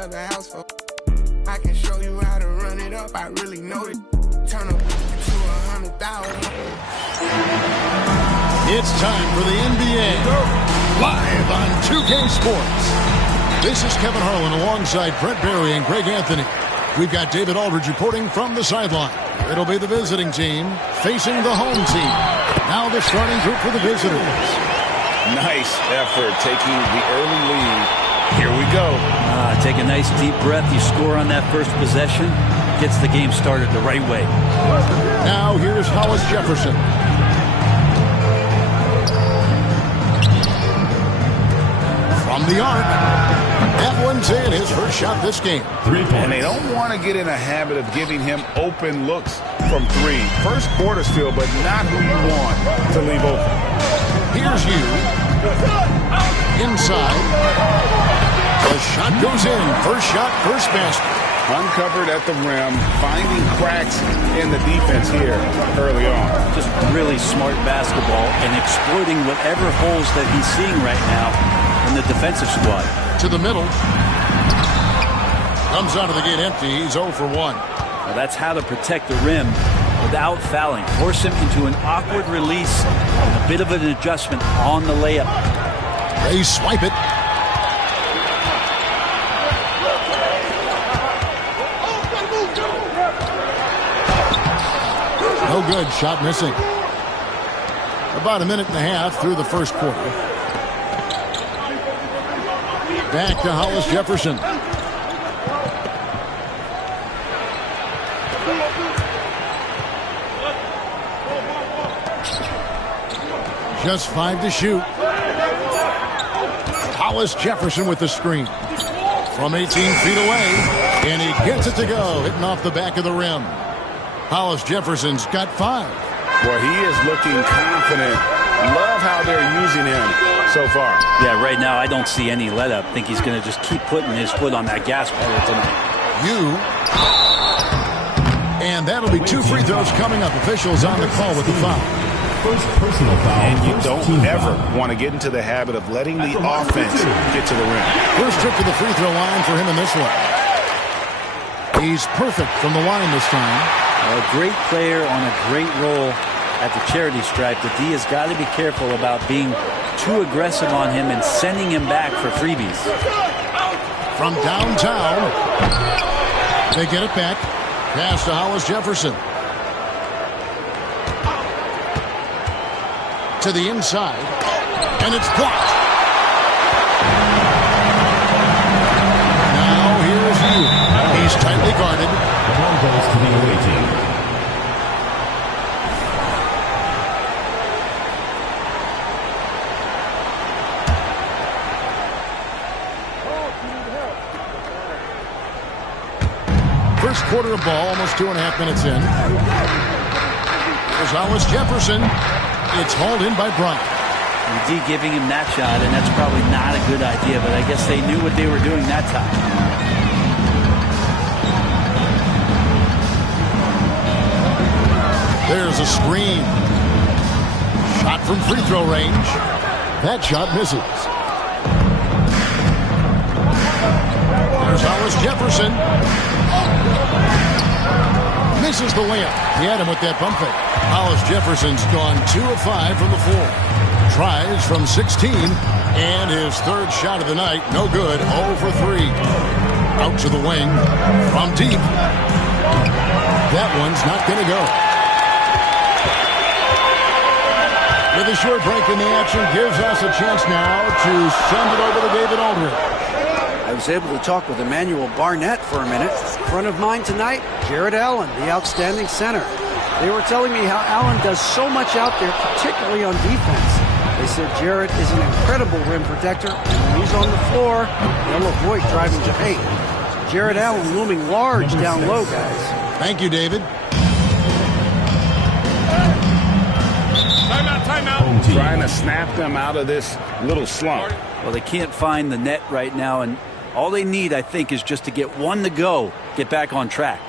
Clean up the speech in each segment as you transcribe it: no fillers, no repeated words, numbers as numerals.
love the house for. I can show you how to run it up. I really know it. Turn up to 100,000. It's time for the NBA. Live on 2K Sports. This is Kevin Harlan alongside Brent Barry and Greg Anthony. We've got David Aldridge reporting from the sideline. It'll be the visiting team facing the home team. Now the starting group for the visitors. Nice effort taking the early lead. Here we go. Take a nice deep breath. You score on that first possession. Gets the game started the right way. Now here's Hollis Jefferson. From the arc. That one's in, his first shot this game. 3 points. And they don't want to get in a habit of giving him open looks from three. First quarter still, but not who you want to leave open. Here's you. Inside. The shot goes in. First shot, first basket. Uncovered at the rim, finding cracks in the defense here early on. Just really smart basketball and exploiting whatever holes that he's seeing right now in the defensive squad. To the middle. Comes out of the gate empty. He's 0 for 1. Now that's how to protect the rim without fouling. Force him into an awkward release and a bit of an adjustment on the layup. They swipe it. No good. Shot missing. About a minute and a half through the first quarter. Back to Hollis Jefferson. Just 5 to shoot. Hollis Jefferson with the screen. From 18 feet away. And he gets it to go. Hitting off the back of the rim. Hollis Jefferson's got 5. Well, he is looking confident. Love how they're using him so far. Yeah, right now I don't see any let up. I think he's going to just keep putting his foot on that gas pedal tonight. And that'll be 2 free throws coming up. Officials on the call with the foul. First personal foul. And you don't ever want to get into the habit of letting the offense get to the rim. First trip to the free throw line for him in this one. He's perfect from the line this time. A great player on a great role at the charity stripe. The D has got to be careful about being too aggressive on him and sending him back for freebies. From downtown, they get it back. Pass to Hollis Jefferson. To the inside, and it's blocked. Now here's you. He's tightly guarded. The ball goes to the away team. First quarter of ball, almost 2.5 minutes in. There's Hollis Jefferson. It's hauled in by Bryant. The D giving him that shot, and that's probably not a good idea, but I guess they knew what they were doing that time. There's a screen. Shot from free throw range. That shot misses. There's Hollis Jefferson. Misses the layup. He had him with that pump fake. Hollis Jefferson's gone 2 of 5 from the floor. Tries from 16, and his third shot of the night, no good, 0 for 3. Out to the wing, from deep. That one's not going to go. With a short break in the action, gives us a chance now to send it over to David Aldridge. I was able to talk with Emmanuel Barnett for a minute. In front of mine tonight, Jarrett Allen, the outstanding center. They were telling me how Allen does so much out there, particularly on defense. They said Jarrett is an incredible rim protector, and when he's on the floor, they'll avoid driving to paint. So Jarrett Allen looming large down low, guys. Thank you, David. Timeout. Trying to snap them out of this little slump. Well, they can't find the net right now, and all they need, I think, is just to get one to go, get back on track.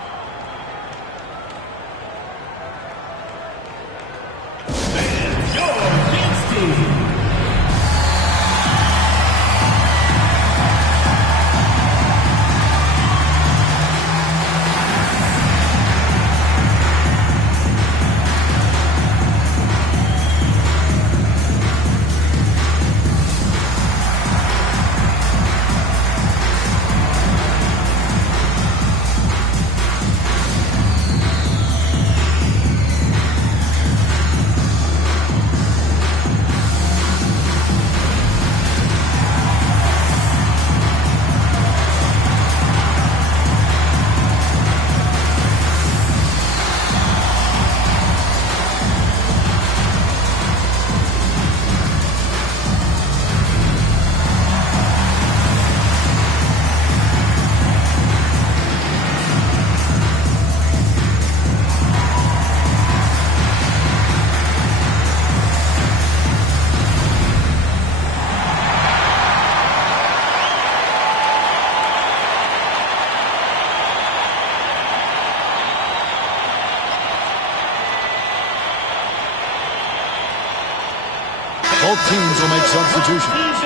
Both teams will make substitutions.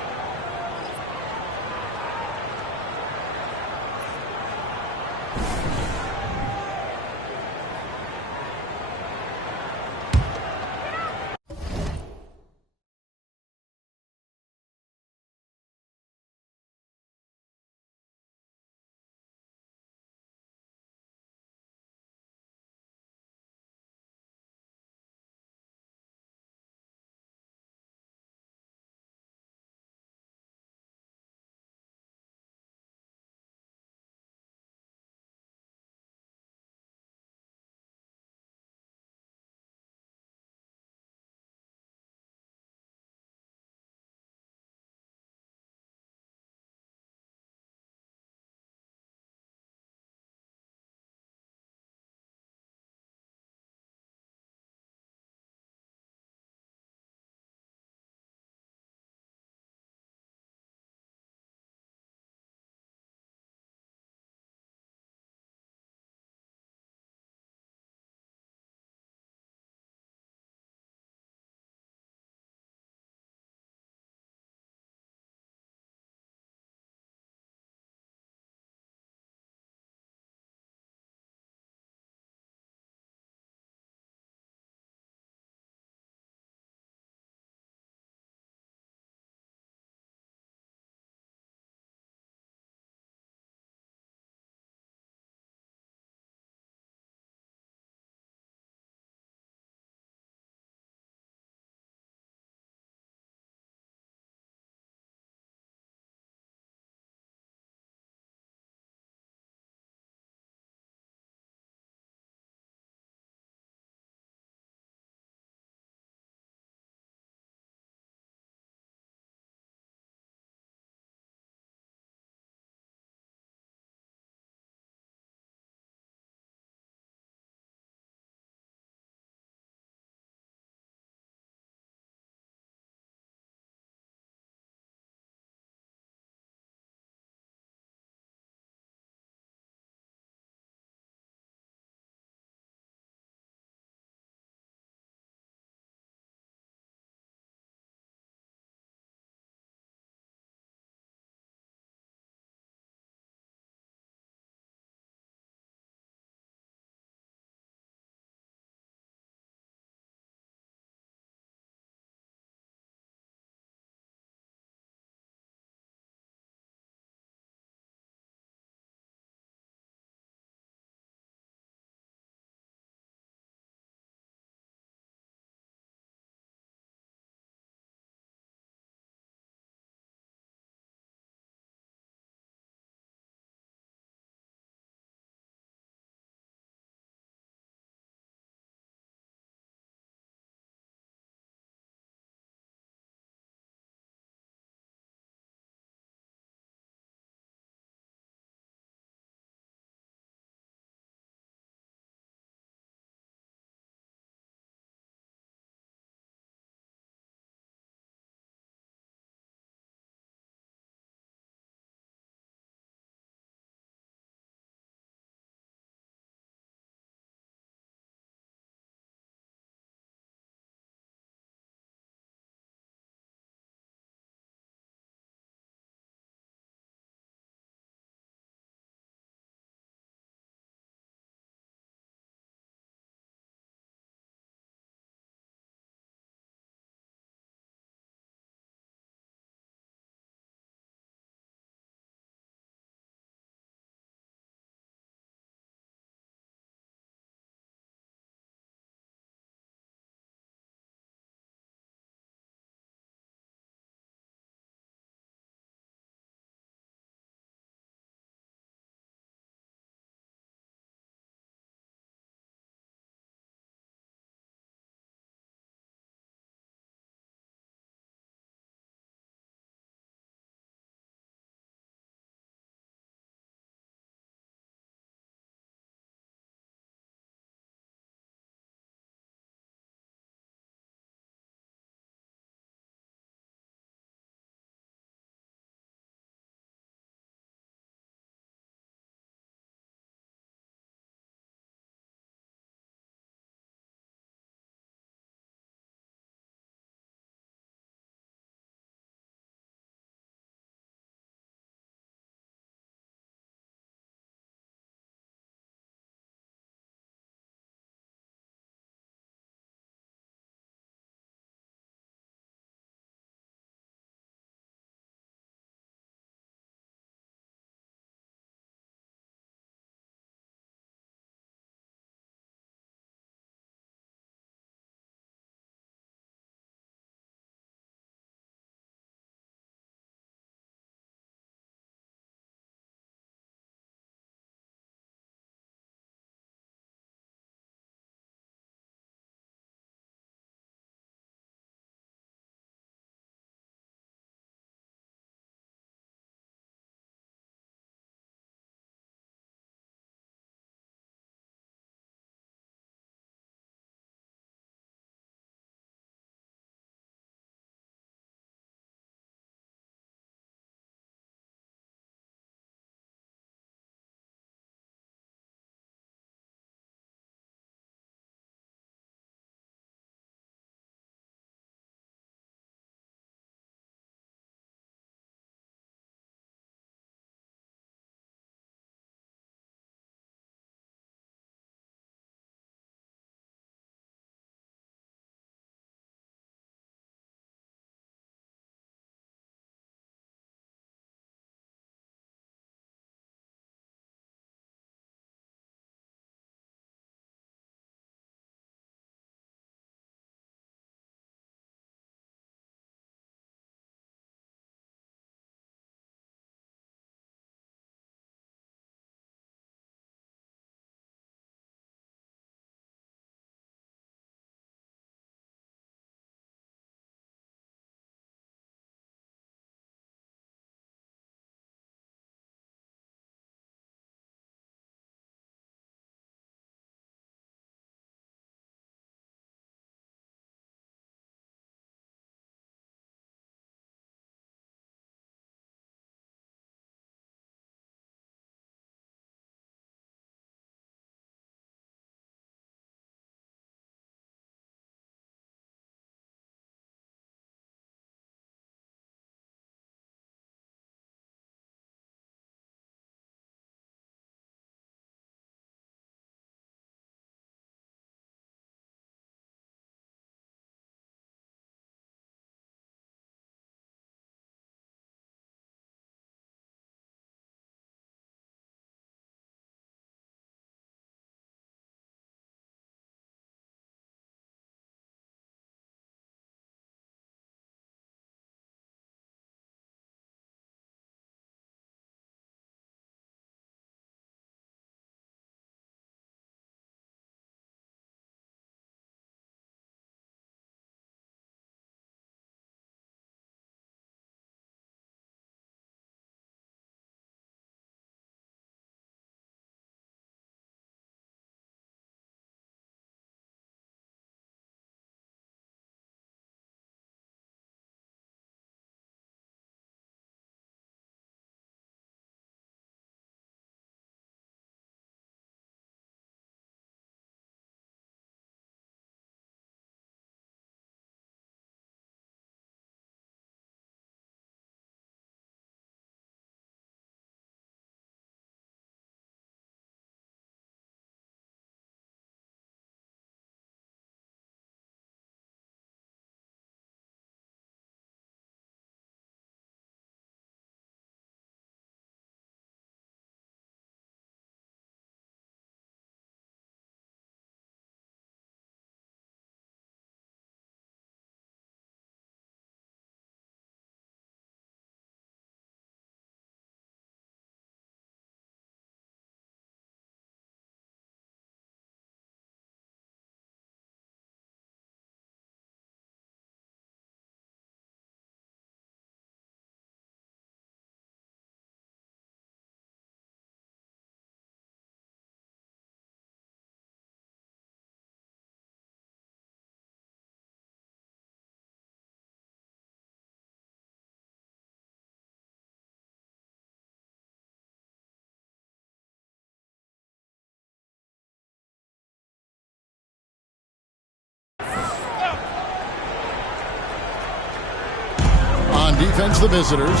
on defense, the visitors.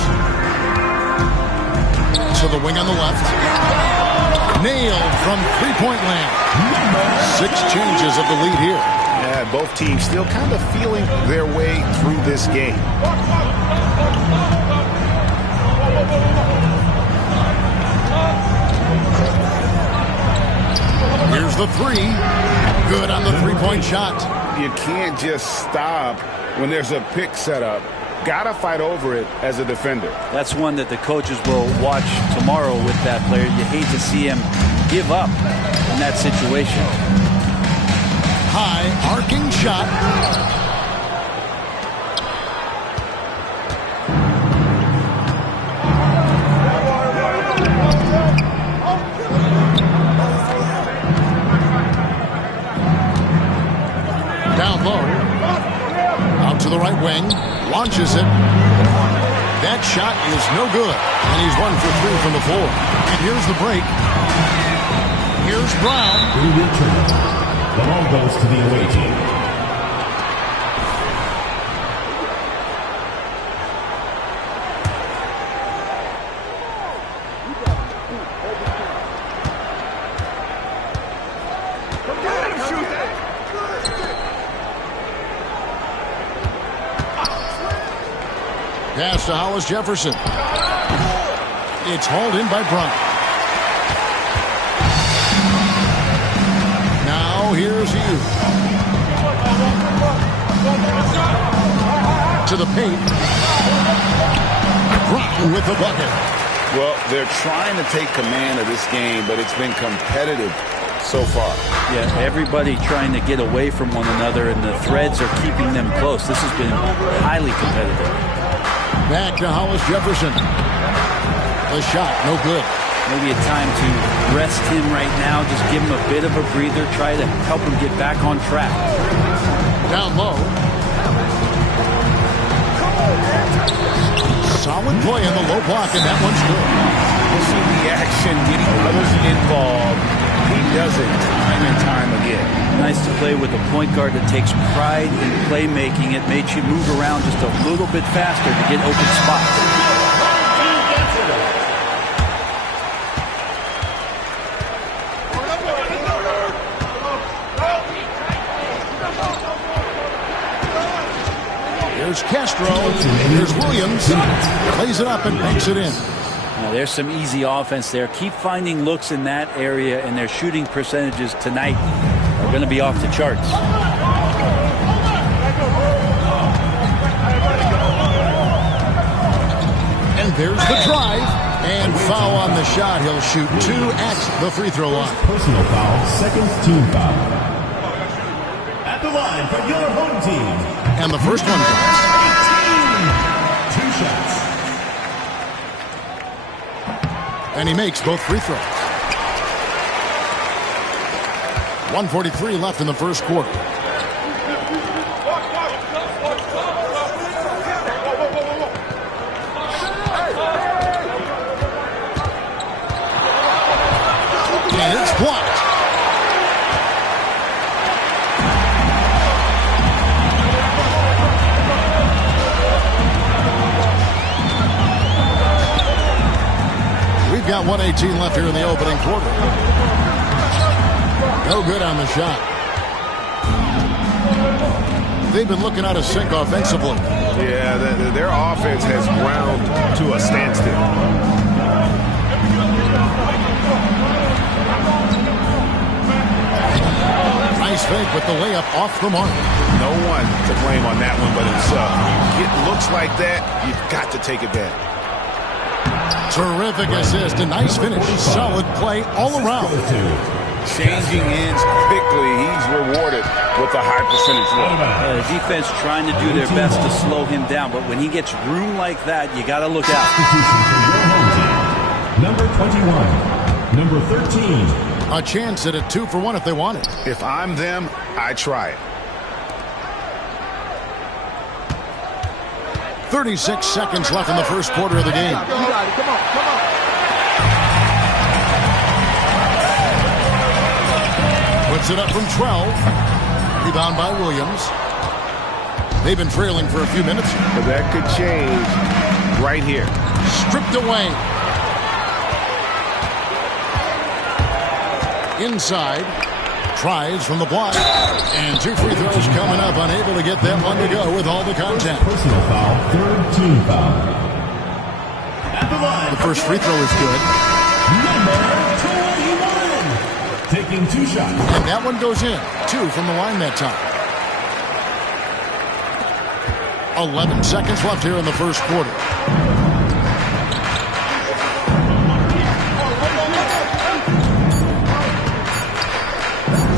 To the wing on the left. Nailed from three-point land. 6 changes of the lead here. Yeah, both teams still kind of feeling their way through this game. Here's the three. Good on the three-point shot. You can't just stop when there's a pick set up. Gotta fight over it as a defender. That's one that the coaches will watch tomorrow with that player. You hate to see him give up in that situation. High arcing shot. Down low. Out to the right wing. Launches it. That shot is no good. And he's 1 for 3 from the floor. And here's the break. Here's Brown. We return. The ball goes to the away team. Pass to Hollis Jefferson. It's hauled in by Brown. Now here's you. To the paint. Brown with the bucket. Well, they're trying to take command of this game, but it's been competitive so far. Yeah, everybody trying to get away from one another, and the threads are keeping them close. This has been highly competitive. Back to Hollis Jefferson. The shot, no good. Maybe a time to rest him right now. Just give him a bit of a breather. Try to help him get back on track. Down low. Solid play in the low block, and that one's good. We'll see the action getting others involved. He does it time and time again. Nice to play with a point guard that takes pride in playmaking. It makes you move around just a little bit faster to get open spots. Here's Castro. Here's Williams. Plays it up and banks it in. Now, there's some easy offense there. Keep finding looks in that area, and their shooting percentages tonight are going to be off the charts. And there's the drive. And foul on the shot. He'll shoot 2 at the free throw line. Personal foul, second team foul. At the line for your home team. And the first one goes. 2 shots. And he makes both free throws. 1:43 left in the first quarter. And it's blocked. We've got 1:18 left here in the opening quarter. No good on the shot. They've been looking out of sync offensively. Yeah, their offense has ground to a standstill. Nice fake with the layup off the mark. No one to blame on that one but himself. You get looks like that, you've got to take it back. Terrific assist, a nice finish. Solid play all around. Changing ends quickly, he's rewarded with a high percentage look. The defense trying to do their best to slow him down, but when he gets room like that, you got to look out. Number 21, number 13. A chance at a 2-for-1 if they want it. If I'm them, I try it. 36 seconds left in the first quarter of the game. You got it. Come on. Puts it up from 12. Rebound by Williams. They've been trailing for a few minutes. But that could change right here. Stripped away. Inside. Tries from the block. And 2 free throws coming up. Unable to get that one to go with all the contact. Personal foul, third team foul. At the line. The first free throw is good. Number 21. Taking 2 shots. And that one goes in. 2 from the line that time. 11 seconds left here in the first quarter.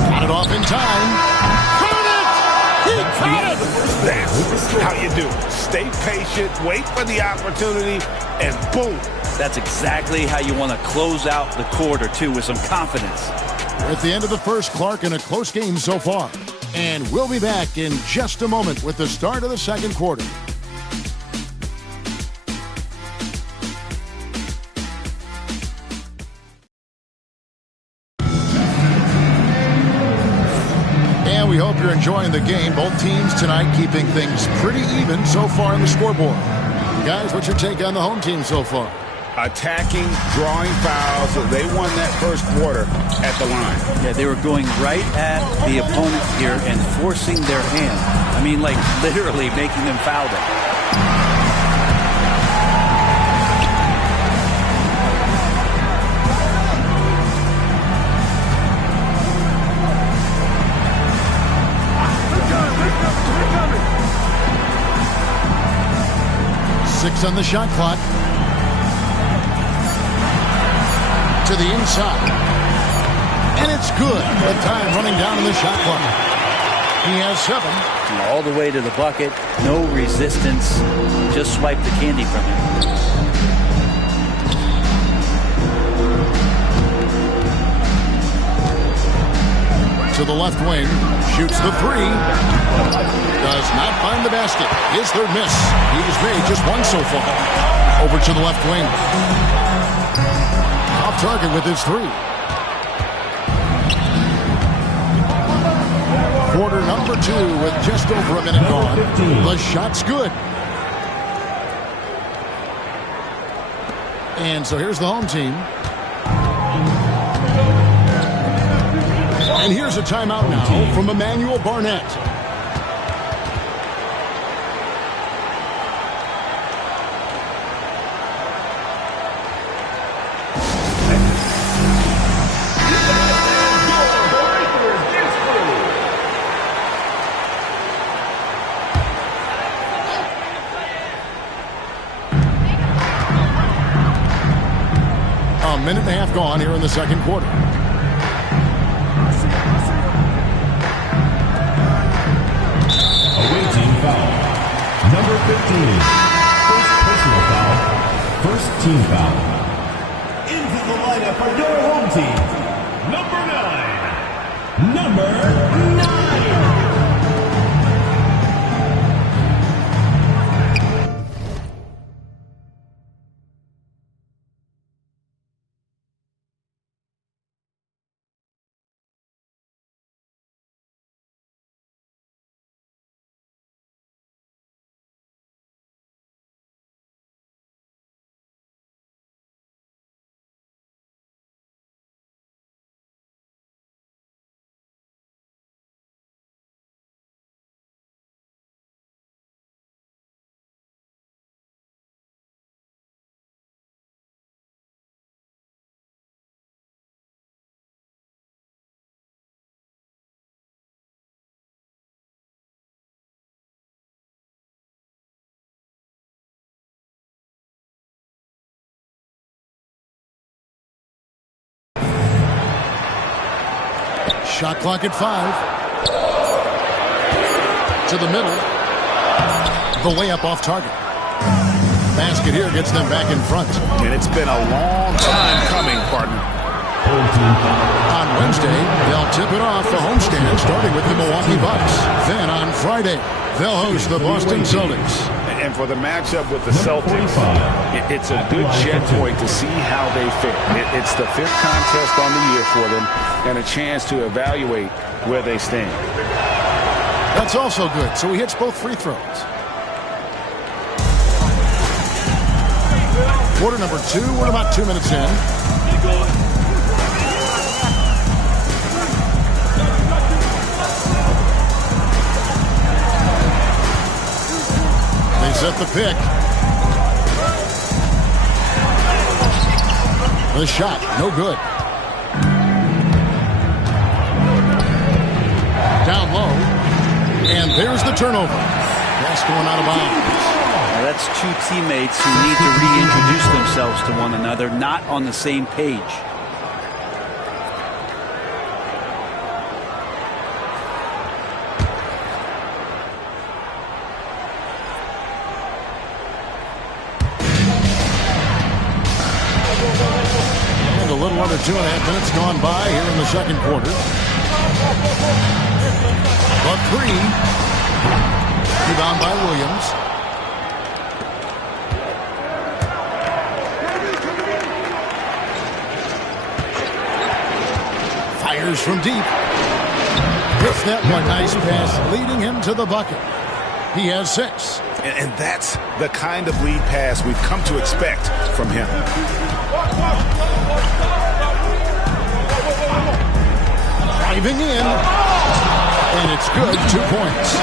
Got it off in time. Caught it! He caught it! That's how you do it. Stay patient, wait for the opportunity, and boom. That's exactly how you want to close out the quarter, too, with some confidence. We're at the end of the first, Clark, in a close game so far. And we'll be back in just a moment with the start of the second quarter. And we hope you're enjoying the game. Both teams tonight keeping things pretty even so far on the scoreboard. Guys, what's your take on the home team so far? Attacking, drawing fouls. They won that first quarter at the line. Yeah, they were going right at the opponent here and forcing their hand. I mean, like literally making them foul them. Six on the shot clock. To the inside. And it's good. The time running down in the shot clock. He has 7. All the way to the bucket. No resistance. Just swipe the candy from him. To the left wing. Shoots the 3. Does not find the basket. His third miss. He's made just 1 so far. Over to the left wing. Off target with his 3. Quarter number 2 with just over a minute gone. The shot's good. And so here's the home team. And here's a timeout now from Emmanuel Barnett. A minute and a half gone here in the second quarter. Awaiting foul. Number 15. First personal foul. First team foul. Into the lineup for your home team. Number 9. Number 9. Shot clock at 5. To the middle. The layup off target. Basket here gets them back in front. And it's been a long time coming, partner. On Wednesday, they'll tip it off the homestand, starting with the Milwaukee Bucks. Then on Friday, they'll host the Boston Celtics. And for the matchup with the Celtics, it's a good checkpoint to see how they fare. It's the 5th contest on the year for them and a chance to evaluate where they stand. That's also good, so he hits both free throws. Quarter number 2, we're about 2 minutes in. They set the pick. The shot, no good. Down low. And there's the turnover. Pass going out of bounds. Now that's two teammates who need to reintroduce themselves to one another, not on the same page. And a little under 2.5 minutes gone by here in the second quarter. The three. Rebound by Williams. Fires from deep. Hits that one. Nice pass, leading him to the bucket. He has 6. And that's the kind of lead pass we've come to expect from him. Driving in. And it's good. 2 points.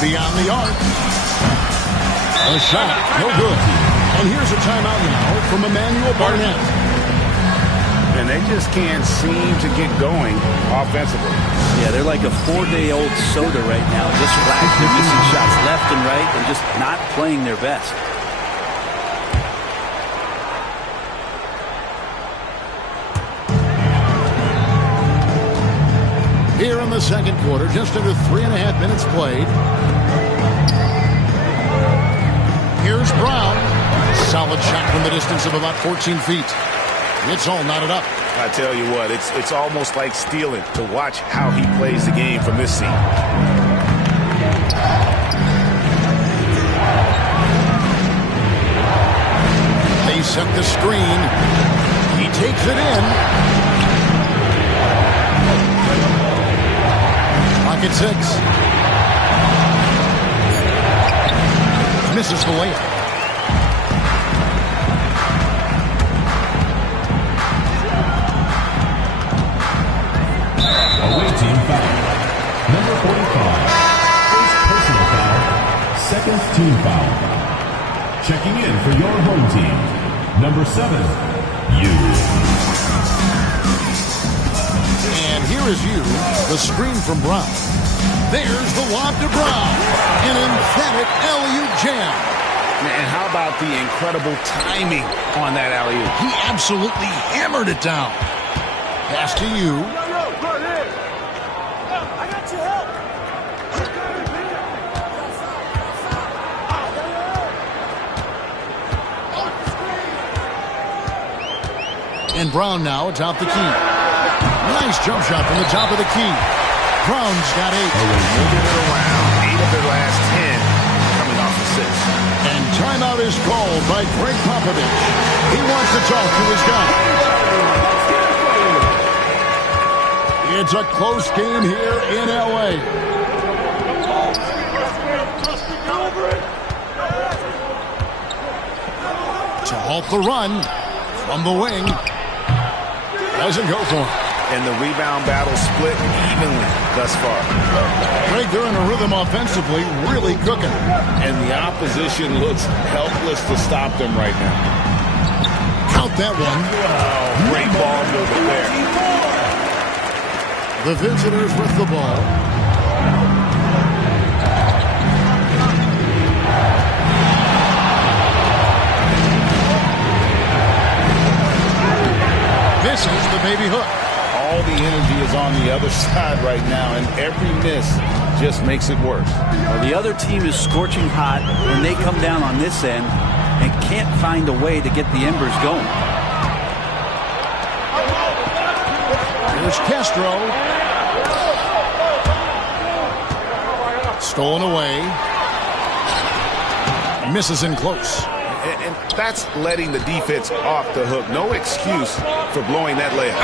Beyond the arc. A shot, no good. And here's a timeout now from Emmanuel Barnett. And they just can't seem to get going offensively. Yeah, they're like a 4-day-old soda right now, just flat. They're missing shots left and right and just not playing their best. Here in the second quarter, just under 3.5 minutes played. Here's Brown. Solid shot from the distance of about 14 feet. It's all knotted up. I tell you what, it's almost like stealing to watch how he plays the game from this seat. They set the screen. He takes it in. Pocket 6. Misses the layup. Away team foul. Number 45. First personal foul. Second team foul. Checking in for your home team. Number 7. You. And here is you. The screen from Brown. There's the lob to Brown. An emphatic alley-oop jam. And how about the incredible timing on that alley-oop? He absolutely hammered it down. Pass to you. And Brown now atop the key. Nice jump shot from the top of the key. Brown's got 8. Moving it around. 8 of their last 10 coming off the 6. And timeout is called by Greg Popovich. He wants to talk to his guys. It's a close game here in L.A. To halt the run from the wing. Doesn't go for him. And the rebound battle split evenly thus far. Greg, they're in a rhythm offensively, really cooking. And the opposition looks helpless to stop them right now. Count that one. Oh, great ball movement there. The visitors with the ball. Misses the baby hook. All the energy is on the other side right now, and every miss just makes it worse. Well, the other team is scorching hot when they come down on this end and can't find a way to get the embers going. Here's Castro. Stolen away. Misses in close. And that's letting the defense off the hook. No excuse for blowing that layup.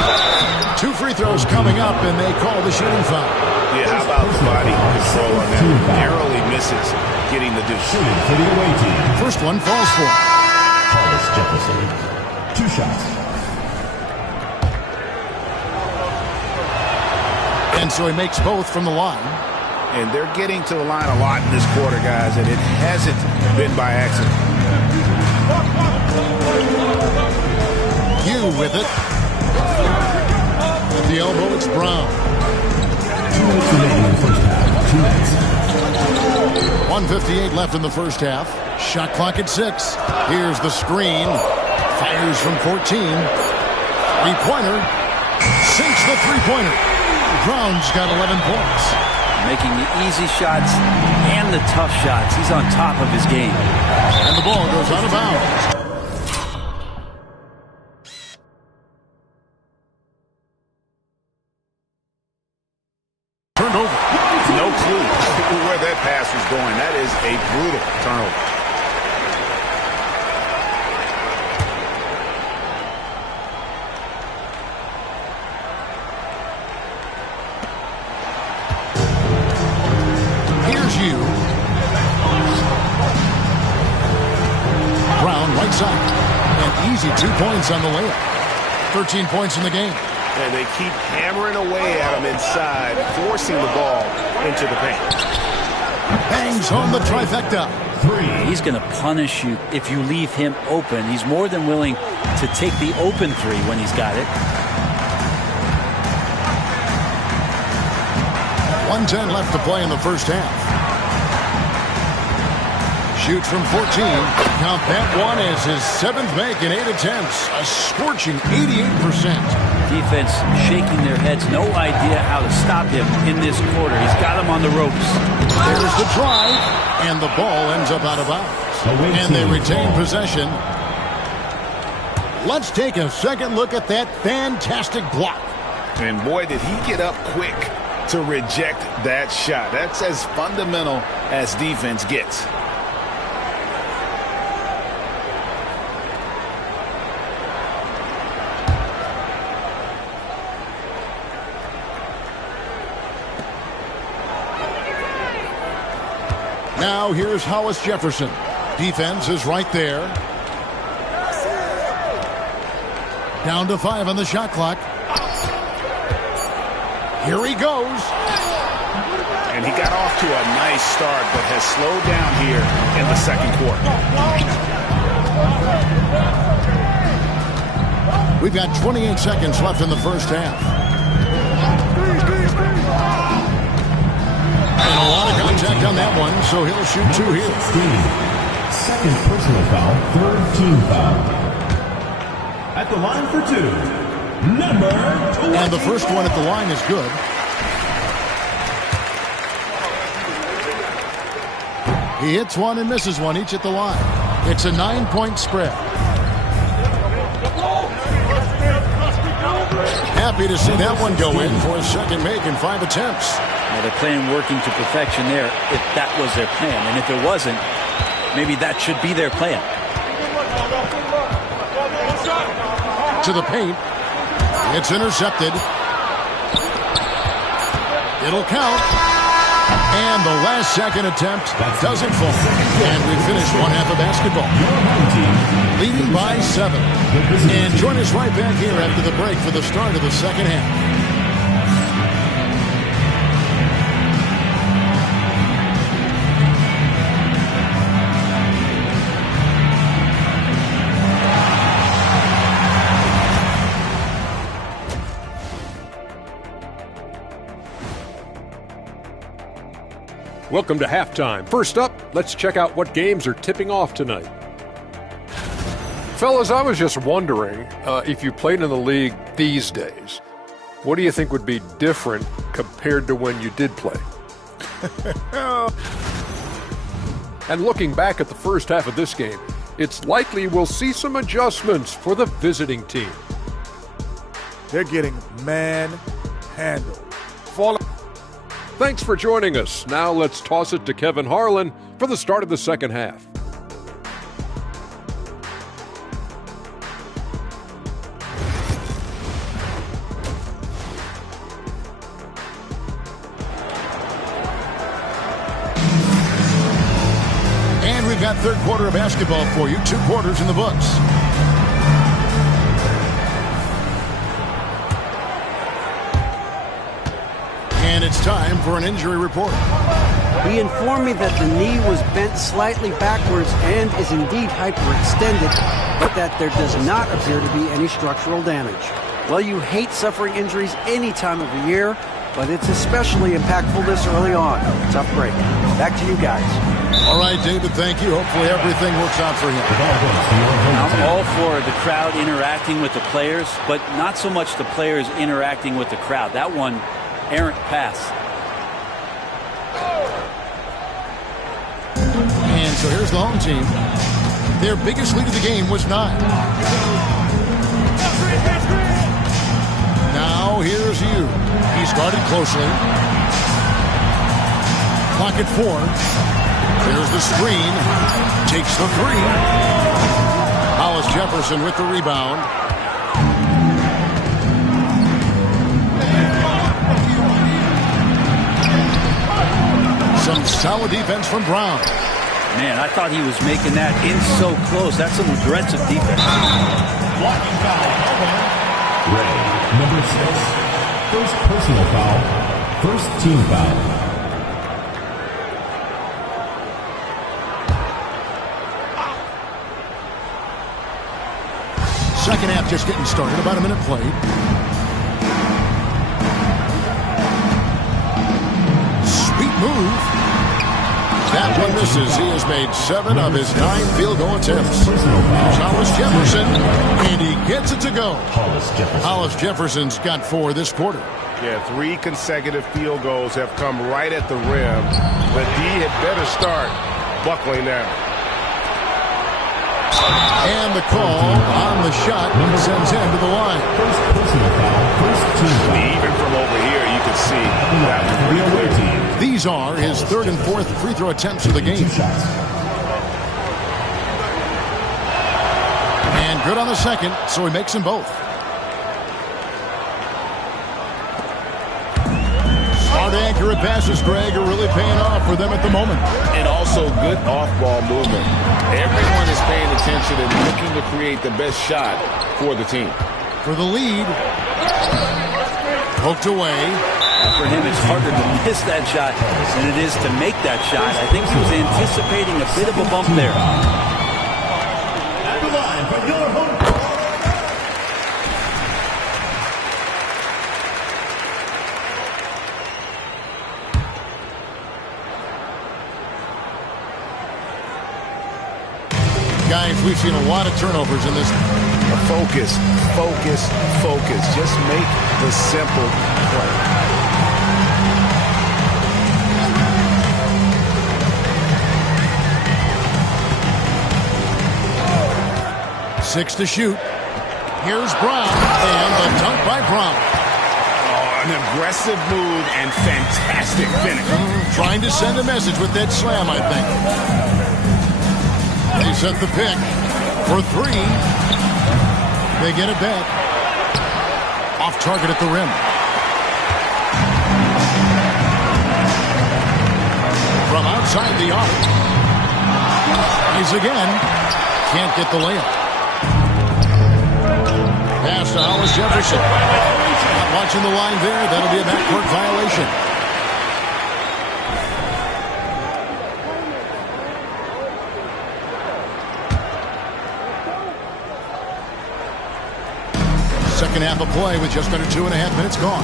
2 free throws coming up, and they call the shooting foul. Yeah, how about the body control on that? Narrowly misses getting the deuce. Shooting for the away team. First one falls for him. Hollis Jefferson. 2 shots. And so he makes both from the line. And they're getting to the line a lot in this quarter, guys, and it hasn't been by accident. Hugh with it. At the elbow, it's Brown. 2 minutes remaining in the first half. 2 minutes. 1:58 left in the first half. Shot clock at 6. Here's the screen. Fires from 14. Three-pointer. Sinks the three-pointer. Brown's got 11 points. Making the easy shots and the tough shots. He's on top of his game. And the ball goes out of bounds. Turned over. No clue where that pass was going. That is a brutal turnover. Right side. And easy 2 points on the layup. 13 points in the game. And they keep hammering away at him inside, forcing the ball into the paint. Bangs home the trifecta. 3. He's going to punish you if you leave him open. He's more than willing to take the open 3 when he's got it. 1:10 left to play in the first half. Shoots from 14. Count that one as his 7th make in 8 attempts. A scorching 88%. Defense shaking their heads. No idea how to stop him in this quarter. He's got him on the ropes. There's the drive. And the ball ends up out of bounds. And they retain possession. Let's take a second look at that fantastic block. And boy, did he get up quick to reject that shot. That's as fundamental as defense gets. Now here's Hollis Jefferson. Defense is right there. Down to 5 on the shot clock. Here he goes. And he got off to a nice start, but has slowed down here in the second quarter. We've got 28 seconds left in the first half. And a lot of contact on that one, so he'll shoot 2 here. 16. Second personal foul, 3rd team foul. At the line for 2, number 20. And the first one at the line is good. He hits one and misses one, each at the line. It's a 9-point spread. Happy to see that one go in for a second make in 5 attempts. Now they're playing working to perfection there if that was their plan. And if it wasn't, maybe that should be their plan. To the paint. It's intercepted. It'll count. And the last second attempt doesn't fall. And we finish one half of basketball. Leading by 7. And join us right back here after the break for the start of the second half. Welcome to halftime. First up, let's check out what games are tipping off tonight. Fellas, I was just wondering if you played in the league these days, what do you think would be different compared to when you did play? And looking back at the first half of this game, it's likely we'll see some adjustments for the visiting team. They're getting manhandled. Thanks for joining us. Now let's toss it to Kevin Harlan for the start of the second half. And we've got third quarter of basketball for you. 2 quarters in the books. And it's time for an injury report. He informed me that the knee was bent slightly backwards and is indeed hyperextended, but that there does not appear to be any structural damage. Well, you hate suffering injuries any time of the year, but it's especially impactful this early on. Tough break. Back to you guys. All right, David, thank you. Hopefully everything works out for him. I'm all for the crowd interacting with the players, but not so much the players interacting with the crowd. That one, errant pass. And so here's the home team. Their biggest lead of the game was 9. Now here's you. He's guarded closely. Clock at 4. There's the screen. Takes the 3. Hollis Jefferson with the rebound. Some solid defense from Brown. Man, I thought he was making that in so close. That's some aggressive defense. Blocking foul. Ray, number 6. First personal foul. First team foul. Second half just getting started. About a minute played. Sweet move. That one misses. He has made 7 of his 9 field goal attempts. Here's Hollis Jefferson, and he gets it to go. Hollis Jefferson's got 4 this quarter. Yeah, 3 consecutive field goals have come right at the rim. But D had better start buckling now. And the call on the shot sends him to the line. First personal foul. First team foul. Even from over here, you can see that was pretty clear. These are his 3rd and 4th free throw attempts of the game. And good on the second, so he makes them both. Smart, accurate passes, Greg, are really paying off for them at the moment. And also good off-ball movement. Everyone is paying attention and looking to create the best shot for the team. For the lead. Poked away. For him, it's harder to miss that shot than it is to make that shot. I think he was anticipating a bit of a bump there. At the line for your home. Guys, we've seen a lot of turnovers in this. Focus, focus, focus. Just make the simple play. 6 to shoot. Here's Brown, and the dunk by Brown. Oh, an aggressive move and fantastic finish. Trying to send a message with that slam, I think. They set the pick for 3. They get it back. Off target at the rim. From outside the arc. He's again. Can't get the layup. Pass to Hollis Jefferson. Not watching the line there. That'll be a backcourt violation. Second half of play with just under 2.5 minutes gone.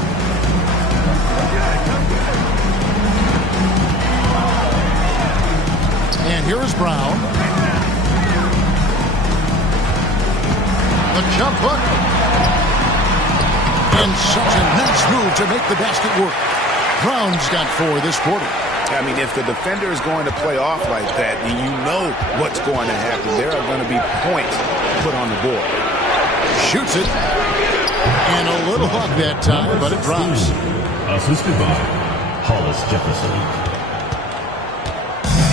Brown. The jump hook. And such a nice move to make the basket work. Brown's got 4 this quarter. I mean, if the defender is going to play off like that, then you know what's going to happen. There are going to be points put on the board. Shoots it. And a little luck that time, but it drops. Assisted by Hollis Jefferson.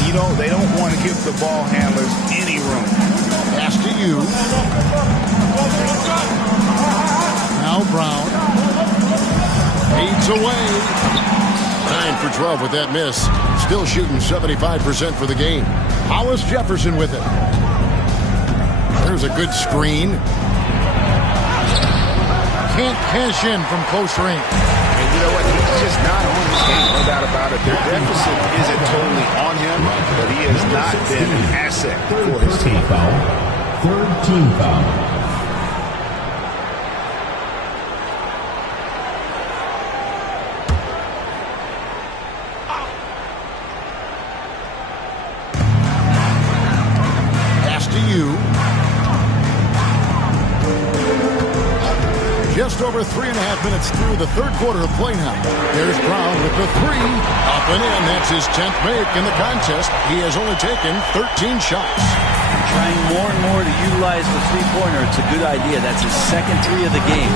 You know, they don't want to give the ball handlers any room. Pass to you. Now Brown. Fades away. 9 for 12 with that miss. Still shooting 75% for the game. Hollis Jefferson with it. There's a good screen. Can't cash in from close range. And you know what? He's just not on his game, no doubt about it. Their deficit isn't totally on him, but he has not been an asset for his team. Third team foul. Just over 3.5 minutes through the third quarter of play now. There's Brown with the 3. Up and in. That's his 10th make in the contest. He has only taken 13 shots. Trying more and more to utilize the three-pointer. It's a good idea. That's his second 3 of the game.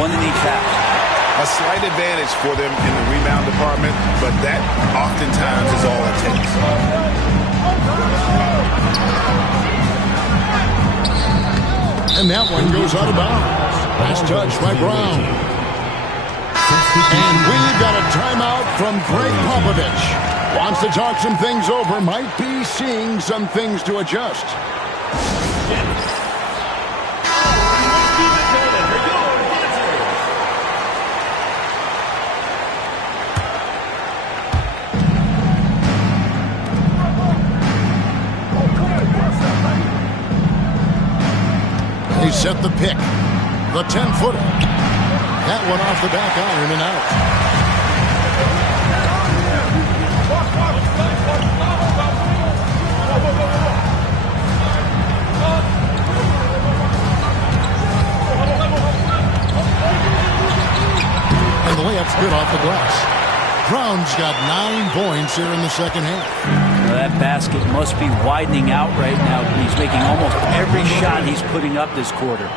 1 in each half. A slight advantage for them in the rebound department, but that oftentimes is all it takes. And that one goes out of bounds. Last touch by Brown. And we've got a timeout from Greg Popovich. Wants to talk some things over. Might be seeing some things to adjust. They set the pick. The 10-footer. That one off the back iron and out. And the layup's good off the glass. Brown's got 9 points here in the second half. Well, that basket must be widening out right now. He's making almost every shot he's putting up this quarter.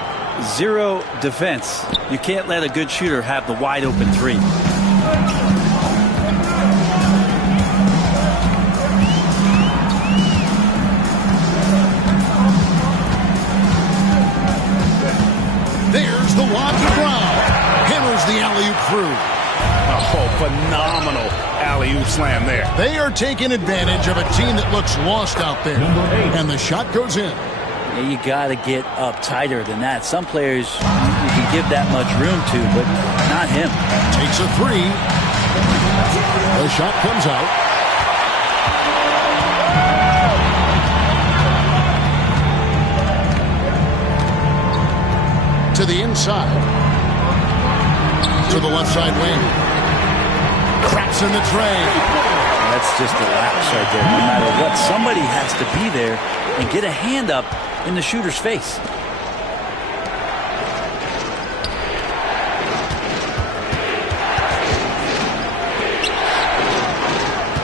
0 defense. You can't let a good shooter have the wide open 3. There's the lob to Brown. Hammers the alley-oop through. Oh, phenomenal alley-oop slam there. They are taking advantage of a team that looks lost out there. And the shot goes in. Yeah, you got to get up tighter than that. Some players you can give that much room to, but not him. Takes a 3. The shot comes out. To the inside. To the left side wing. Cracks in the tray. That's just a lapse right there. No matter what, somebody has to be there and get a hand up in the shooter's face.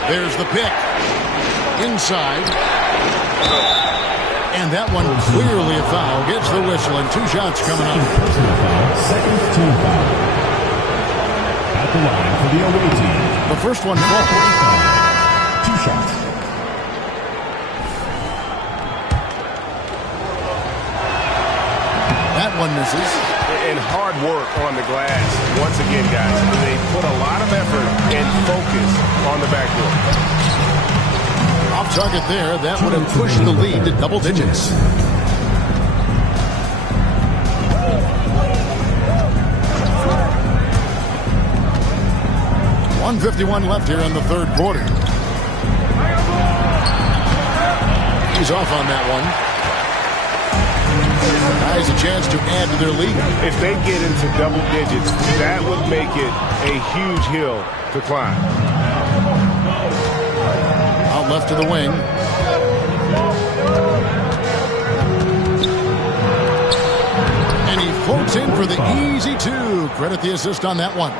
There's the pick. Inside. And that one clearly a foul. Gets the whistle and 2 shots coming up. Personal foul, second team foul. At the line for the away team. The first one falls. 2 shots. That one misses. And hard work on the glass. Once again, guys, they put a lot of effort and focus on the backboard. Off target there. That would have pushed the lead to double digits. .151 left here in the third quarter. He's off on that one. Guys, a chance to add to their lead. If they get into double digits, that would make it a huge hill to climb. Out left to the wing. floats in for the easy two. Credit the assist on that one.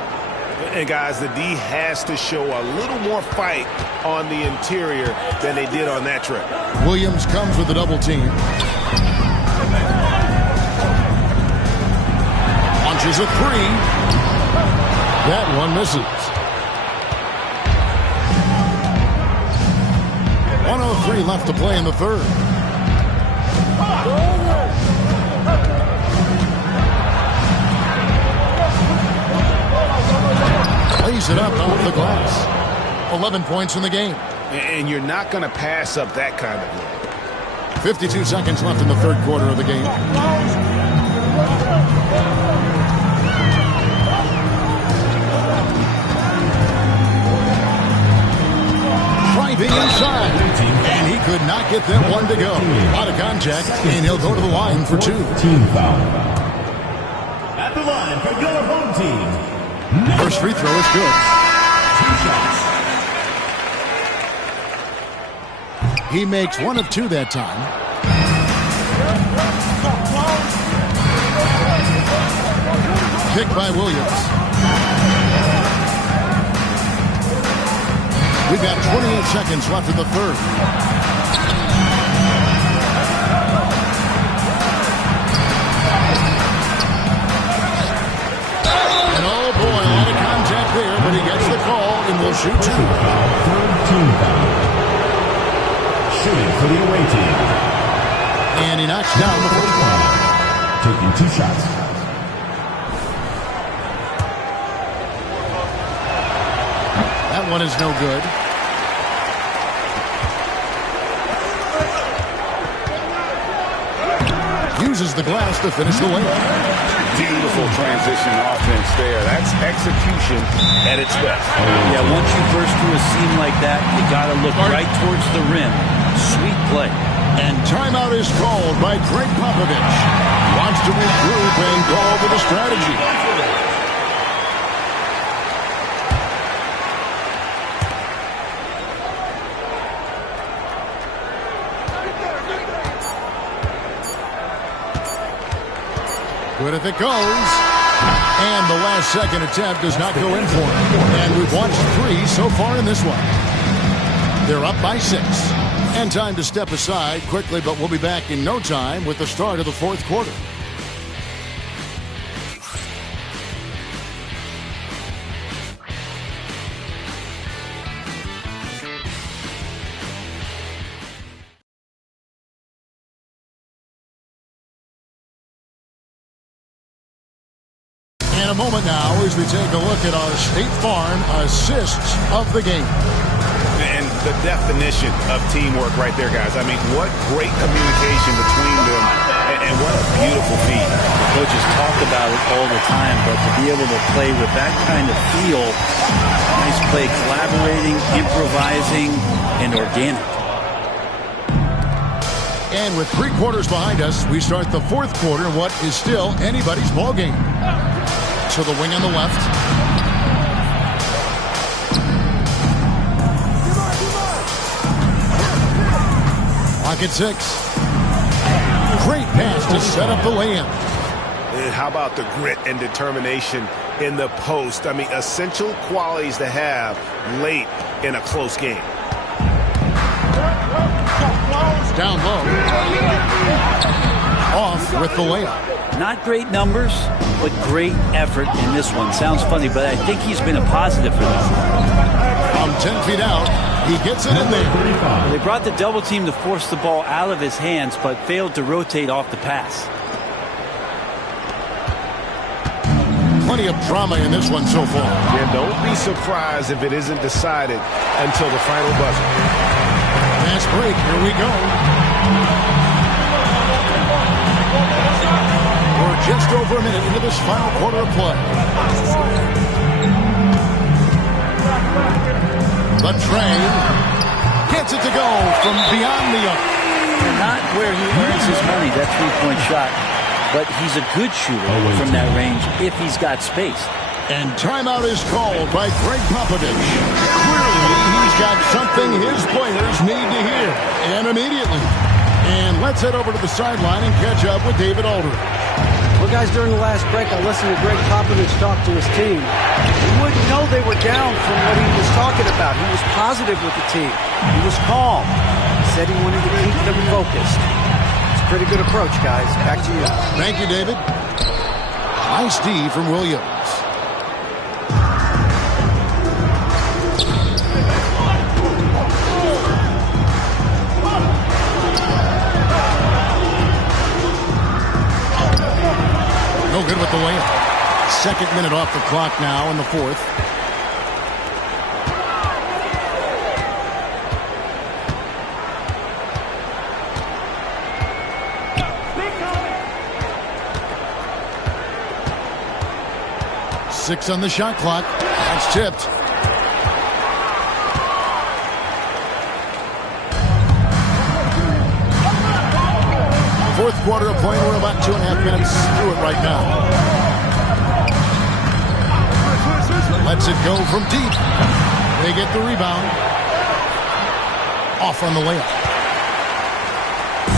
And guys, the D has to show a little more fight on the interior than they did on that trip. Williams comes with a double team. Launches a three. That one misses. 1:03 left to play in the third. Lays it up off the glass. 11 points in the game. And you're not going to pass up that kind of look. 52 seconds left in the third quarter of the game. Driving inside. And he could not get that one to go. Out of contact, and he'll go to the line for two. Team foul. At the line for your home team. First free throw is good. 2 shots. He makes one of two that time. Kick by Williams. We've got 28 seconds left in the third. And oh boy, a lot of contact there, but he gets the call and will shoot two. Third team foul. Shooting for the away team. And he knocks down the first one. Taking 2 shots. That one is no good. Uses the glass to finish the layup. Beautiful transition offense there. That's execution at its best. Yeah, once you burst through a seam like that, you got to look right towards the rim. Sweet play. And timeout is called by Greg Popovich. Wants to regroup and go over the strategy. Good if it goes. And the last second attempt does not go in for him. And we've watched 3 so far in this one. They're up by 6. And time to step aside quickly, but we'll be back in no time with the start of the fourth quarter. In a moment now as we take a look at our State Farm assists of the game. And the definition of teamwork right there, guys. I mean, what great communication between them, and what a beautiful feat. The coaches talk about it all the time, but to be able to play with that kind of feel, nice play, collaborating, improvising, and organic. And with 3 quarters behind us, we start the fourth quarter in what is still anybody's ball game. To the wing on the left. Pocket 6. Great pass to set up the lay-in. And how about the grit and determination in the post? I mean, essential qualities to have late in a close game. Down low. Off with the layup. Not great numbers, but great effort in this one. Sounds funny, but I think he's been a positive for them. From 10 feet out, he gets it in there. They brought the double team to force the ball out of his hands, but failed to rotate off the pass. Plenty of drama in this one so far. Yeah, don't be surprised if it isn't decided until the final buzzer. Fast break, here we go. We're just over a minute into this final quarter of play. The train gets it to go from beyond the arc. Not where he earns his money, that three-point shot, but he's a good shooter from that range if he's got space. And timeout is called by Greg Popovich. Clearly, he's got something his players need to hear, and immediately. And let's head over to the sideline and catch up with David Aldridge. Well, guys, during the last break, I listened to Greg Popovich talk to his team. You wouldn't know they were down from what he was talking about. He was positive with the team. He was calm. He said he wanted to keep them focused. It's a pretty good approach, guys. Back to you. Thank you, David. Nice D from Williams. No good with the layup. Second minute off the clock now in the fourth. Six on the shot clock. That's tipped. Fourth quarter of play. We're about 2.5 minutes through it right now. Lets it go from deep. They get the rebound. Off on the layup.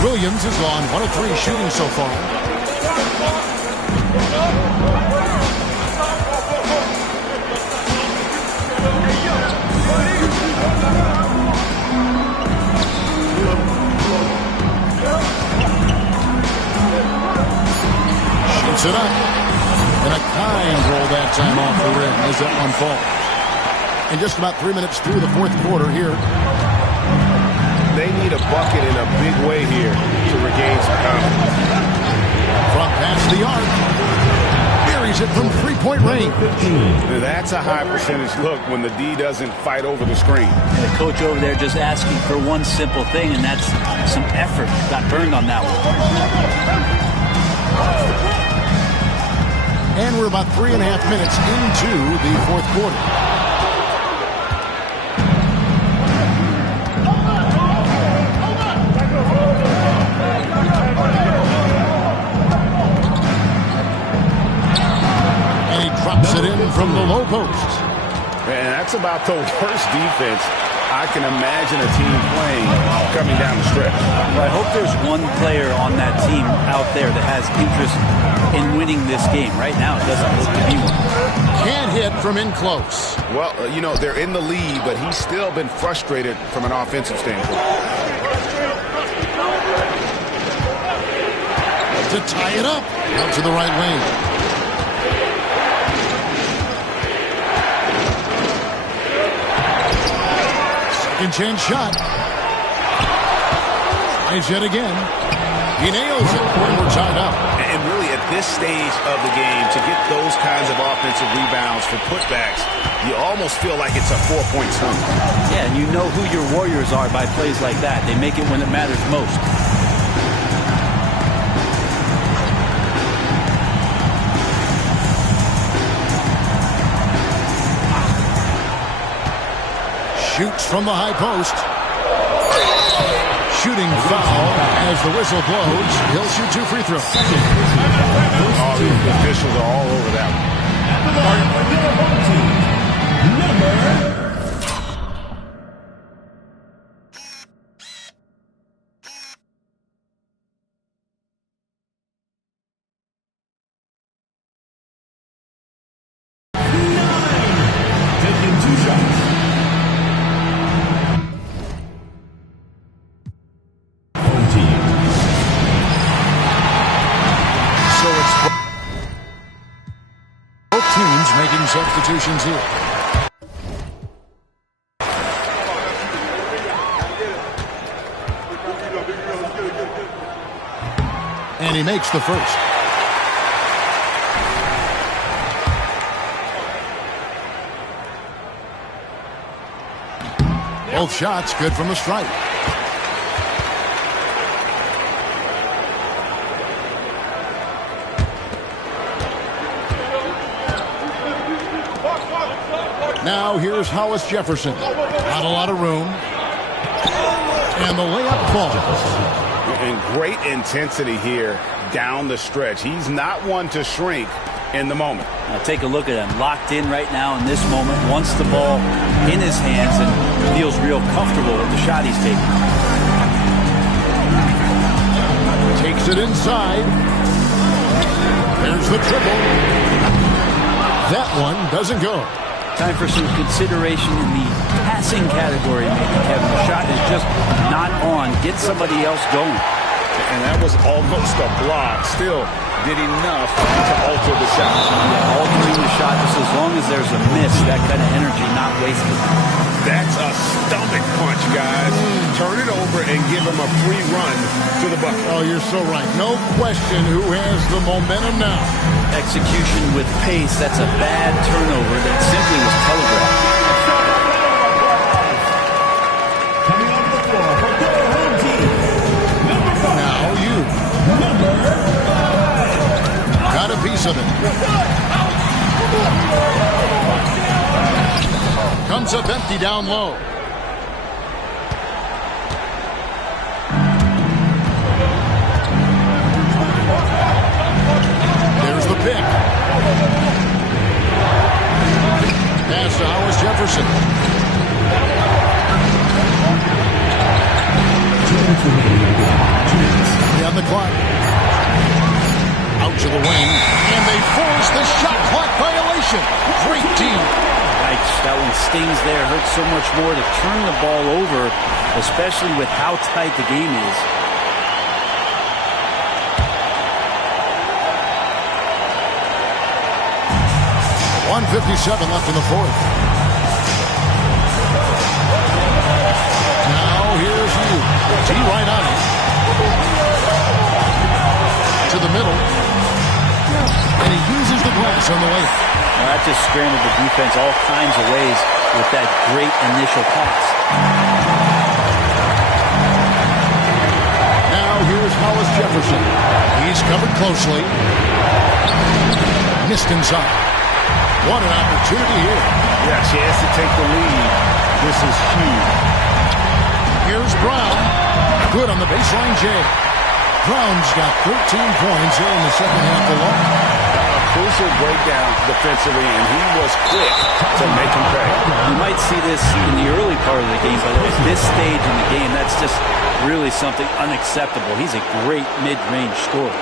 Williams is on 1 of 3 shooting so far. Shoots it up. And a kind roll that time off the rim as that one falls. And just about 3 minutes through the fourth quarter here. They need a bucket in a big way here to regain some confidence. From past the arc. Buries it from three-point range. That's a high percentage look when the D doesn't fight over the screen. And the coach over there just asking for one simple thing, and that's some effort. Got burned on that one. And we're about 3.5 minutes into the fourth quarter. And he drops it in from the low post. And that's about the worst defense I can imagine a team playing coming down the stretch. Well, I hope there's one player on that team out there that has interest in winning this game. Right now, it doesn't look to be one. Can't hit from in close. Well, you know, they're in the lead, but he's still been frustrated from an offensive standpoint. To tie it up. Out to the right lane. Second chance shot. Tries yet again. He nails it when we're tied up. And really, at this stage of the game, to get those kinds of offensive rebounds for putbacks, you almost feel like it's a 4-point swing. Yeah, and you know who your warriors are by plays like that. They make it when it matters most. Shoots from the high post. Shooting foul as the whistle blows. He'll shoot 2 free throws. Oh, the officials are all over that one. Taking 2 shots. Making substitutions here. And he makes the first. Both shots good from the stripe. Now here's Hollis Jefferson. Not a lot of room. And the layup falls. And great intensity here down the stretch. He's not one to shrink in the moment. Now take a look at him. Locked in right now in this moment. Wants the ball in his hands and feels real comfortable with the shot he's taking. Takes it inside. There's the triple. That one doesn't go. Time for some consideration in the passing category, maybe, Kevin. The shot is just not on. Get somebody else going. And that was almost a block. Still did enough to alter the shot. Yeah, altering the shot just as long as there's a miss. That kind of energy not wasted. That's a stomach punch, guys. Turn it over and give him a free run to the bucket. Oh, you're so right. No question who has the momentum now. Execution with pace. That's a bad turnover that simply was telegraphed. Coming on the floor for their home team, number 5. Now you. Number 5. Got a piece of it. Comes up empty down low. There's the pick. Pass to Hollis Jefferson. On the clock. Out to the wing. And they force the shot clock violation. Great team. That one stings there. Hurts so much more to turn the ball over, especially with how tight the game is. .157 left in the fourth. Now here's you. T right on it. To the middle. And he uses the glass on the way. Well, that just scrambled the defense all kinds of ways with that great initial pass. Now here's Hollis Jefferson. He's covered closely. Missed inside. What an opportunity here. Yeah, she has to take the lead. This is huge. Here's Brown. Good on the baseline jam. Brown's got 13 points here in the second half alone. A crucial breakdown defensively, and he was quick to make him pay. You might see this in the early part of the game, but at this stage in the game, that's just really something unacceptable. He's a great mid-range scorer.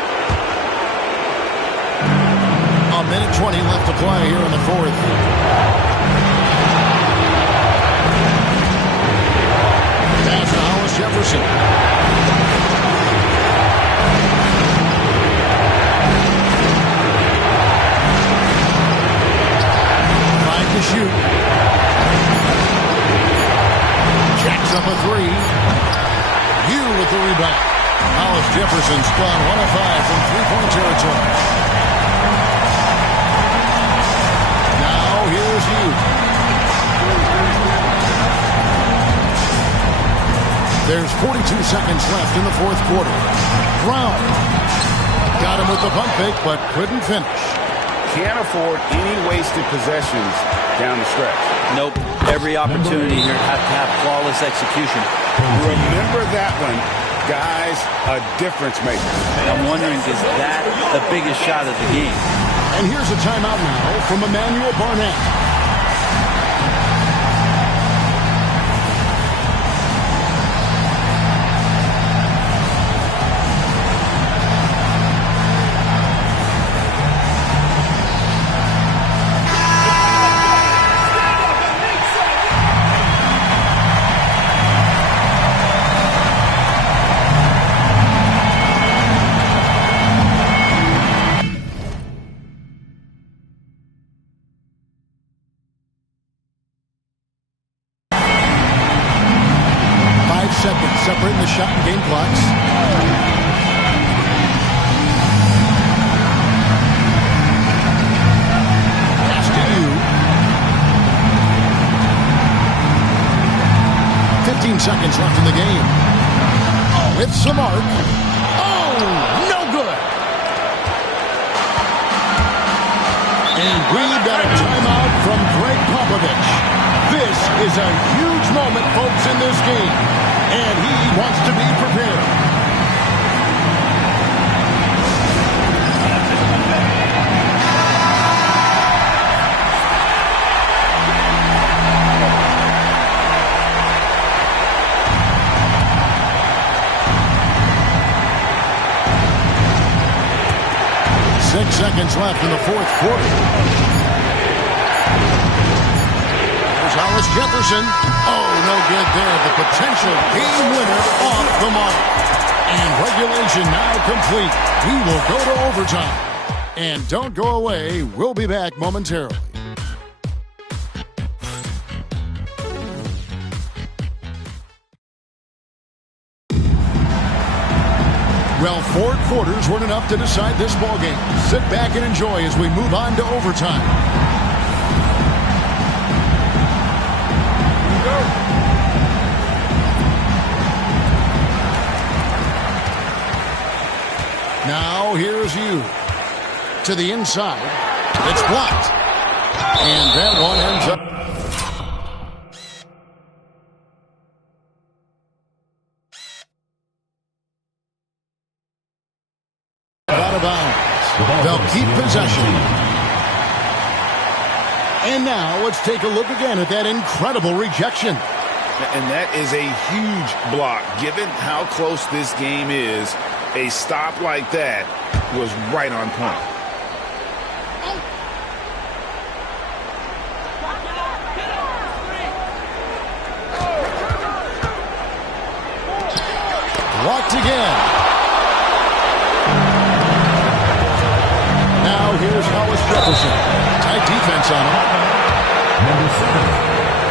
A minute 20 left to play here in the fourth. Pass to Hollis Jefferson. Trying to shoot. Jacks up a three. You with the rebound. Hollis Jefferson's gone 1 of 5 from three-point territory. Here's you. There's 42 seconds left in the fourth quarter. Brown got him with the pump fake, but couldn't finish. Can't afford any wasted possessions down the stretch. Nope. Every opportunity here have to have flawless execution. Remember that one, guys, a difference maker. And I'm wondering, is that the biggest shot of the game? And here's a timeout now from Emmanuel Barnett. Separating the shot and game clocks. Pass to you. 15 seconds left in the game. With some arc. Oh, no good. And we got a timeout from Greg Popovich. This is a huge moment, folks, in this game. And he wants to be prepared. seconds left in the fourth quarter. There's Hollis Jefferson. Oh, no good there. The potential game winner off the mark. And regulation now complete. We will go to overtime. And don't go away. We'll be back momentarily. Well, 4 quarters weren't enough to decide this ballgame. Sit back and enjoy as we move on to overtime. Now here's you. To the inside. It's blocked. And that one ends up. Out of bounds. They'll keep possession. And now let's take a look again at that incredible rejection. And that is a huge block. Given how close this game is, a stop like that was right on point. Blocked again. Now here's Hollis Jefferson. Tight defense on him. Number 7,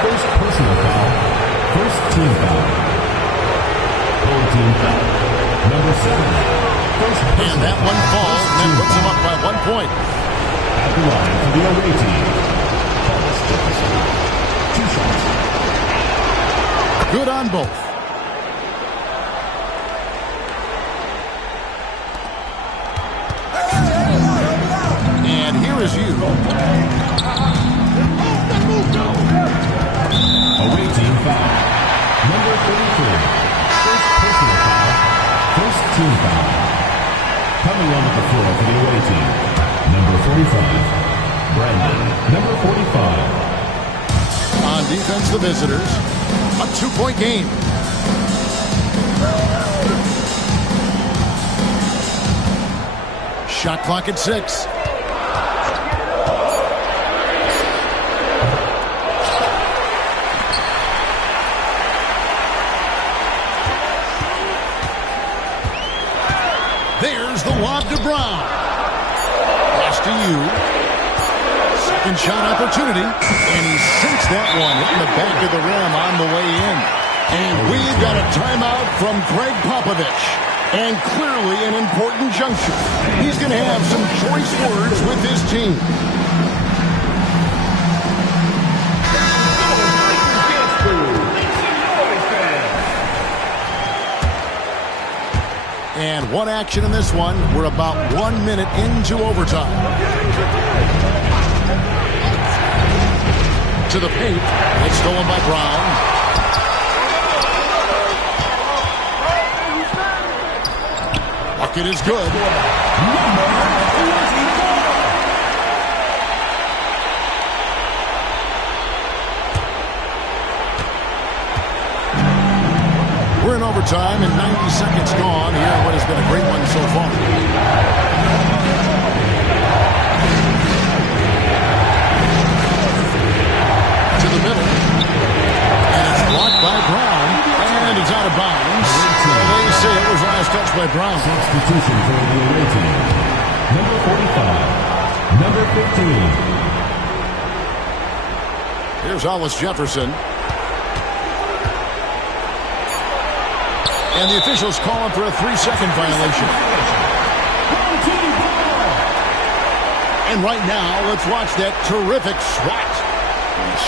first personal foul, first team foul. Home team foul. Number 7, first personal And that one falls and then puts him up by 1 point. At the line for the away team, Hollis Jefferson. 2 shots. Good on both. And here is you. Away team foul. Number 33, first personal foul, first team foul. Coming onto the floor for the away team, number 45, Brandon. Number 45. On defense, the visitors. A 2-point game. Shot clock at 6. There's the lob to Brown. Pass to you. Second shot opportunity. And he sinks that one, hitting the back of the rim on the way in. And we've got a timeout from Greg Popovich. And clearly an important juncture. He's going to have some choice words with his team. And one action in this one. We're about 1 minute into overtime. To the paint. It's stolen by Brown. Bucket is good. We're in overtime and 90 seconds gone here in what has been a great one so far. To the middle. And it's blocked by Brown. And it's out of bounds. They say it was last touch by Brown. Substitution for the away team. Number 45. Number 15. Here's Hollis Jefferson. And the officials calling for a 3-second violation. And right now, let's watch that terrific swat.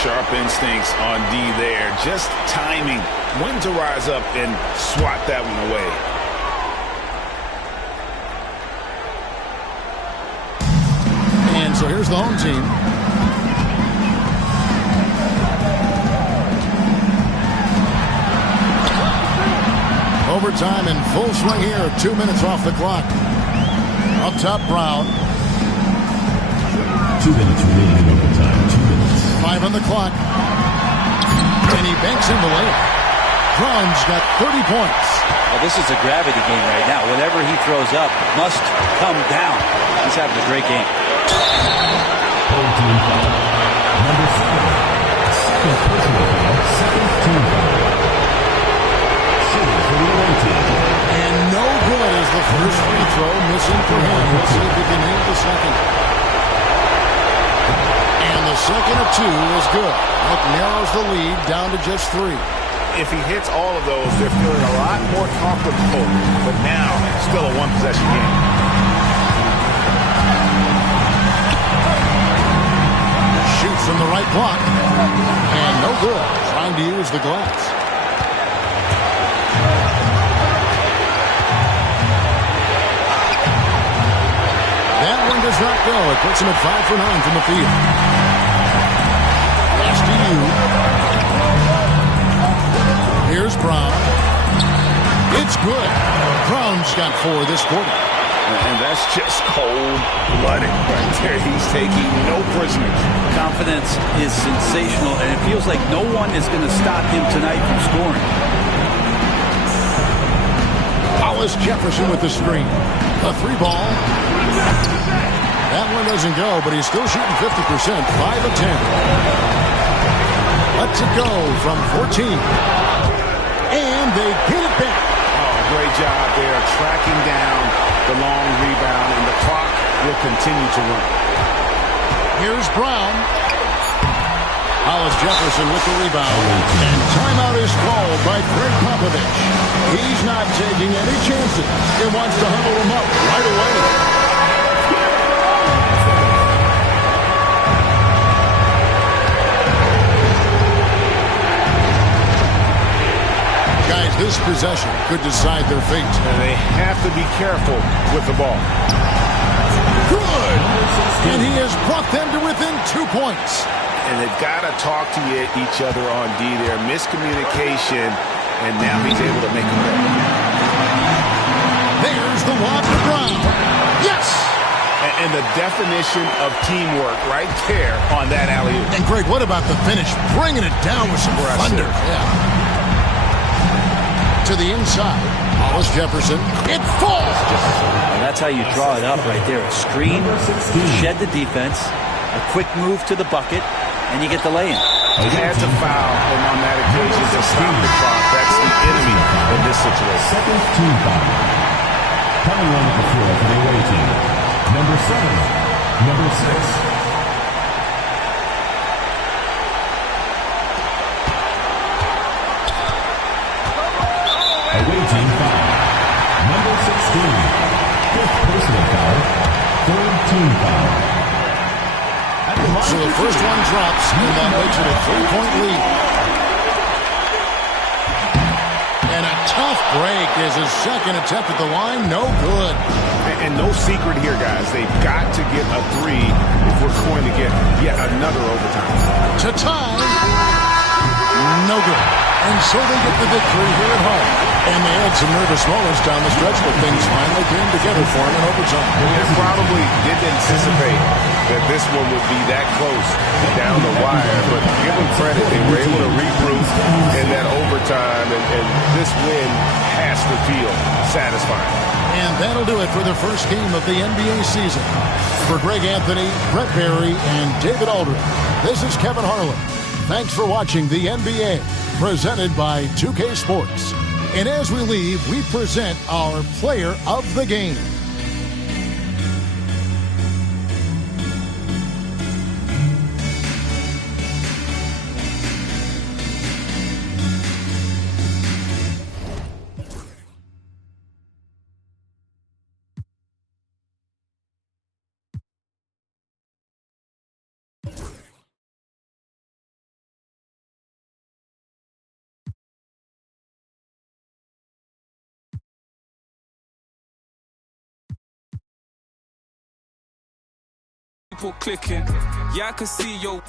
Sharp instincts on D there. Just timing when to rise up and swat that one away. And so here's the home team. Overtime in full swing here. 2 minutes off the clock. Up top, Brown. 2 minutes remaining in overtime. 2 minutes. 5 on the clock. And he banks in the layup. Brown's got 30 points. Well, this is a gravity game right now. Whatever he throws up must come down. He's having a great game. Number 7. Second personal foul. Second team foul. Shooting for the away team. And no good is the first free throw missing for him. Let's see if he can hit the second. And the second of 2 is good. That narrows the lead down to just 3. If he hits all of those, they're feeling a lot more comfortable. But now, still a one-possession game. Shoots from the right block. And no good. Trying to use the glass. That one does not go. It puts him at 5 for 9 from the field. Pass to you. Here's Brown. It's good. Brown's got 4 this quarter. And that's just cold-blooded right there. He's taking no prisoners. Confidence is sensational, and it feels like no one is going to stop him tonight from scoring. Hollis Jefferson with the screen. A 3 ball. That one doesn't go, but he's still shooting 50%. 5 of 10. Lets it go from 14. And they get it back. Oh, great job there, tracking down the long rebound, and the clock will continue to run. Here's Brown. Hollis Jefferson with the rebound. And timeout is called by Greg Popovich. He's not taking any chances. He wants to huddle him up right away. Guys, this possession could decide their fate. And they have to be careful with the ball. Good! And he has brought them to within 2 points. And they've got to talk to each other on D there. Miscommunication, and now he's able to make a play. There's the lob to Brown. Yes! And the definition of teamwork right there on that alley-oop. And Greg, what about the finish? Bringing it down with some thunder. Yeah. To the inside, Hollis Jefferson. It falls! And that's how you draw it up right there. A screen, shed the defense, a quick move to the bucket, and you get the lay-in. He had to foul, and on that occasion to stop the clock. That's the enemy in this situation. Second team foul. Coming on the floor for the away team. Number 7. Number 6. Away team foul. Number 16. 5th personal foul. 3rd team foul. So the first one drops, and that makes it a 3-point lead. And a tough break is his second attempt at the line. No good. And no secret here, guys. They've got to get a 3 if we're going to get yet another overtime. To tie. No good. And so they get the victory here at home. And they had some nervous moments down the stretch, but things finally came together for them in overtime. They probably didn't anticipate that this one would be that close down the wire, but give them credit. They were able to regroup in that overtime, and this win has to feel satisfying. And that'll do it for the first game of the NBA season. For Greg Anthony, Brett Barry, and David Aldridge, this is Kevin Harlan. Thanks for watching the NBA, presented by 2K Sports. And as we leave, we present our player of the game. People clicking, yeah, I can see your